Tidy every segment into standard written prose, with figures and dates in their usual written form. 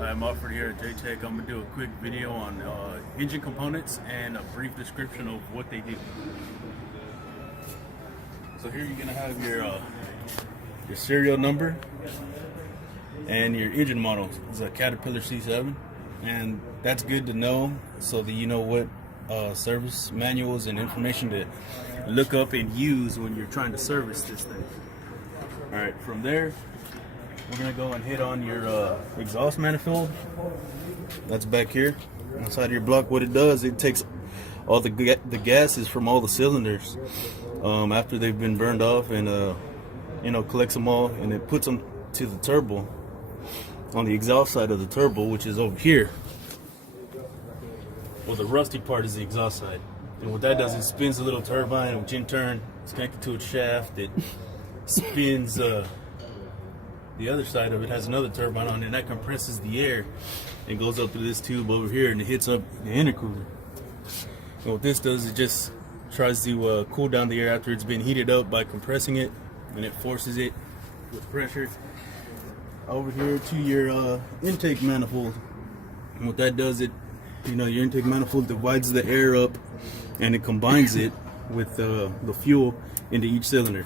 I'm Alfred here at JTech. I'm going to do a quick video on engine components and a brief description of what they do. So here you're going to have your serial number and your engine model. It's a Caterpillar C7, and that's good to know so that you know what service manuals and information to look up and use when you're trying to service this thing. Alright, from there we're going to go and hit on your exhaust manifold. That's back here inside your block. What it does, it takes all the gases from all the cylinders after they've been burned off, and collects them all, and it puts them to the turbo on the exhaust side of the turbo, which is over here. Well, the rusty part is the exhaust side, and what that does is spins a little turbine, which in turn is connected to its shaft. It spins the other side of it, has another turbine on it, and that compresses the air and goes up through this tube over here, and it hits up the intercooler. And what this does, it just tries to cool down the air after it's been heated up by compressing it, and it forces it with pressure over here to your intake manifold. And what that does, your intake manifold divides the air up, and it combines it with the fuel into each cylinder.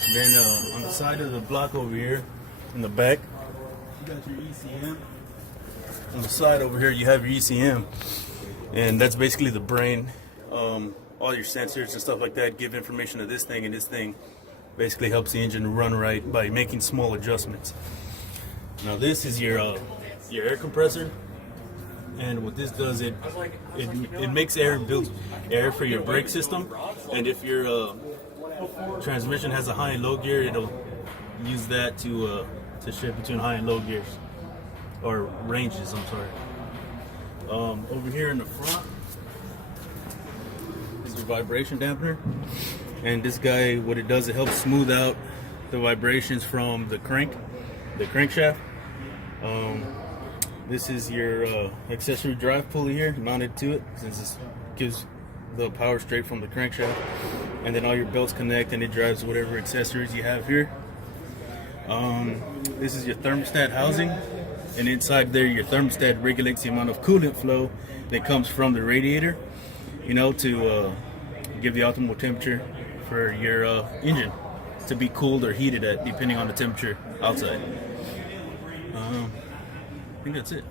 And then on the side of the block over here, in the back, you got your ECM. On the side over here, you have your ECM, and that's basically the brain. All your sensors and stuff like that give information to this thing, and this thing basically helps the engine run right by making small adjustments. Now this is your air compressor, and what this does, it makes air and builds air for your brake system. And if your transmission has a high and low gear, it'll use that to shift between high and low gears, or ranges, I'm sorry. Over here in the front is your vibration dampener, and this guy, what it does, it helps smooth out the vibrations from the crankshaft. This is your accessory drive pulley here mounted to it, since this gives the power straight from the crankshaft. And then all your belts connect, and it drives whatever accessories you have here. This is your thermostat housing, and inside there your thermostat regulates the amount of coolant flow that comes from the radiator, to give the optimal temperature for your engine to be cooled or heated at, depending on the temperature outside. I think that's it.